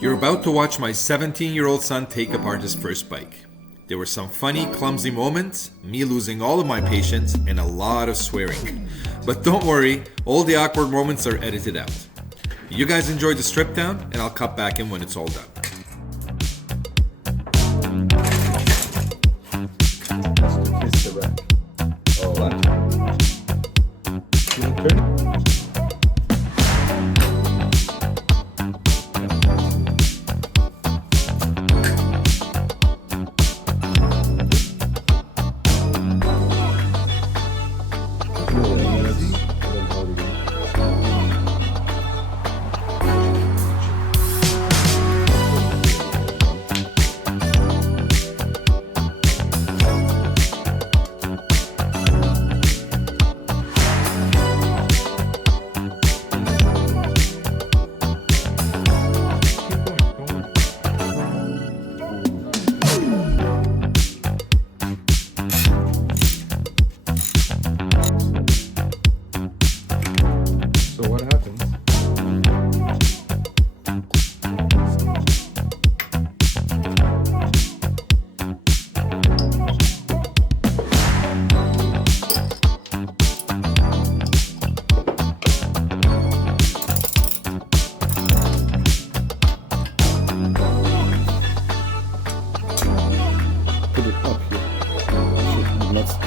You're about to watch my 17-year-old son take apart his first bike. There were some funny, clumsy moments, me losing all of my patience, and a lot of swearing. But don't worry, all the awkward moments are edited out. You guys enjoy the strip down, and I'll cut back in when it's all done.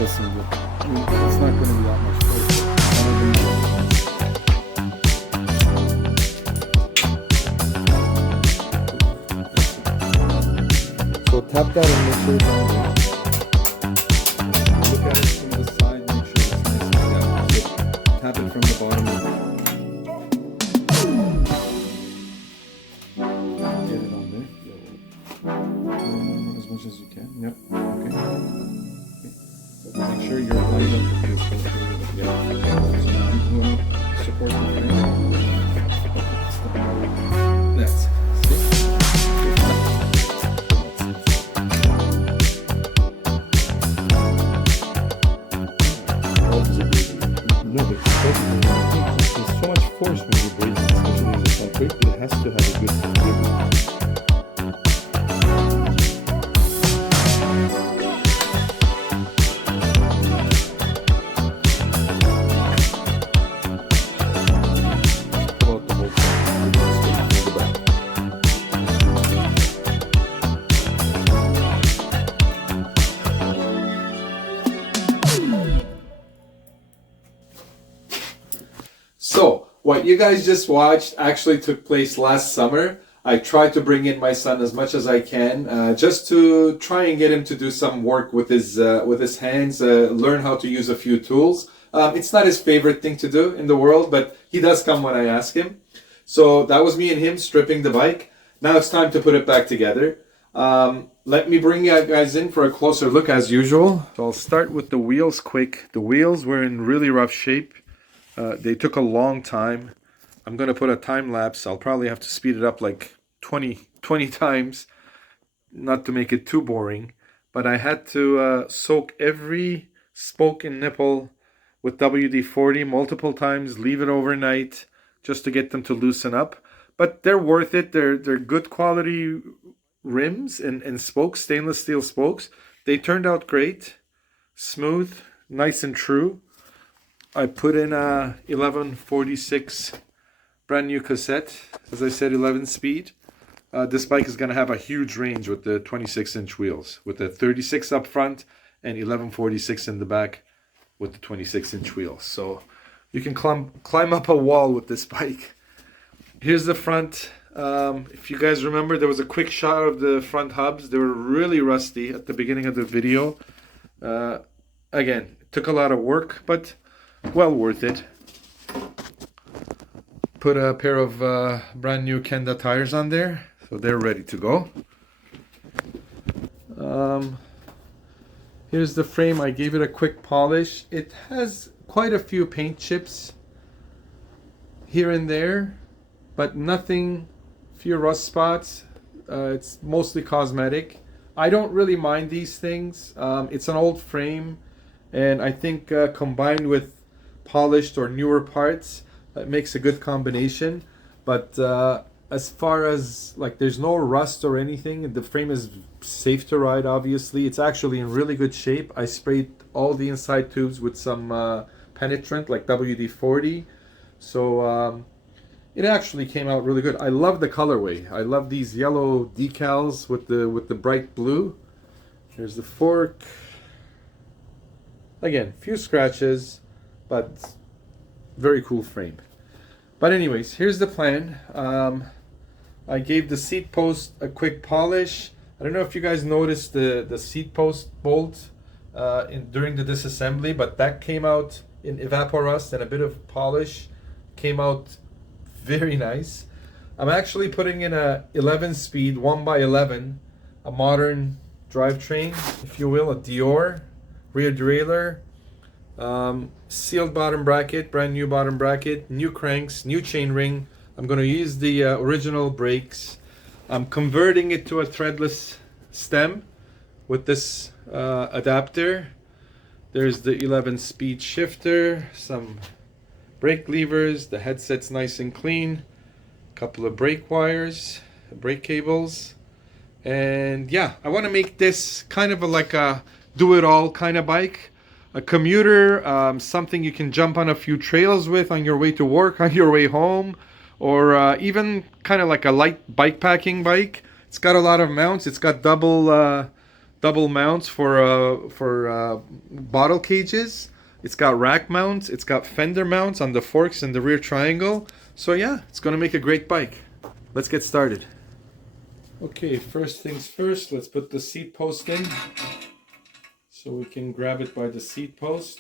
It's not going to be that much closer. So tap that and make sure it's on there. Look at it from the side, make sure it's nice and down. So tap it from the bottom. Get it on there. As much as you can. Yep. Okay. Make sure you're lined up with this thing. Yeah. So now you want to support the frame. That's no, but there's so much force when you brace it, especially in the concrete. It has to have a good grip. So, what you guys just watched actually took place last summer. I tried to bring in my son as much as I can, just to try and get him to do some work with his hands, learn how to use a few tools. It's not his favorite thing to do in the world, but he does come when I ask him. So that was me and him stripping the bike. Now it's time to put it back together. Let me bring you guys in for a closer look as usual. So I'll start with the wheels quick. The wheels were in really rough shape. They took a long time. I'm going to put a time lapse. I'll probably have to speed it up like 20 times, not to make it too boring. But I had to soak every spoke and nipple with WD-40 multiple times, leave it overnight just to get them to loosen up. But they're worth it. They're good quality rims and spokes, stainless steel spokes. They turned out great, smooth, nice and true. I put in a 1146 brand new cassette, as I said, 11 speed. This bike is going to have a huge range with the 26-inch wheels, with the 36 up front and 1146 in the back with the 26-inch wheels. So you can climb up a wall with this bike. Here's the front. If you guys remember, there was a quick shot of the front hubs. They were really rusty at the beginning of the video. Again, it took a lot of work, but well worth it. Put a pair of brand new Kenda tires on there, so they're ready to go. Here's the frame. I gave it a quick polish. It has quite a few paint chips here and there, but nothing, few rust spots. It's mostly cosmetic. I don't really mind these things. It's an old frame, and I think combined with polished or newer parts, it makes a good combination. But as far as like there's no rust or anything. The frame is safe to ride, obviously. It's actually in really good shape. I sprayed all the inside tubes with some penetrant like WD-40. So it actually came out really good. I love the colorway. I love these yellow decals with the bright blue. Here's the fork. Again, few scratches, but very cool frame. But anyways, here's the plan. I gave the seat post a quick polish. I don't know if you guys noticed the seat post bolt during the disassembly, but that came out in evaporust and a bit of polish. Came out very nice. I'm actually putting in a 11-speed 1x11, a modern drivetrain, if you will, a Dior rear derailleur, sealed bottom bracket, brand new bottom bracket, new cranks, new chainring. I'm going to use the original brakes. I'm converting it to a threadless stem with this adapter. There's the 11-speed shifter, some brake levers, the headset's nice and clean, a couple of brake wires, brake cables, and yeah, I want to make this kind of like a do-it-all kind of bike. A commuter, something you can jump on a few trails with on your way to work, on your way home, or even kind of like a light bike packing bike. It's got a lot of mounts. It's got double mounts for bottle cages. It's got rack mounts. It's got fender mounts on the forks and the rear triangle. So yeah, it's gonna make a great bike. Let's get started. Okay, first things first, let's put the seat post in. So we can grab it by the seat post.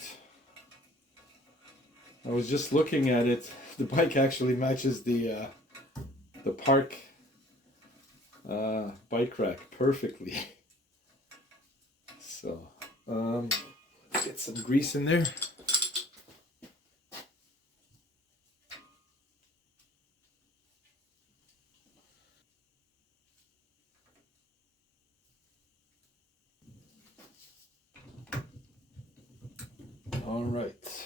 I was just looking at it. The bike actually matches the park bike rack perfectly. So let's get some grease in there. All right.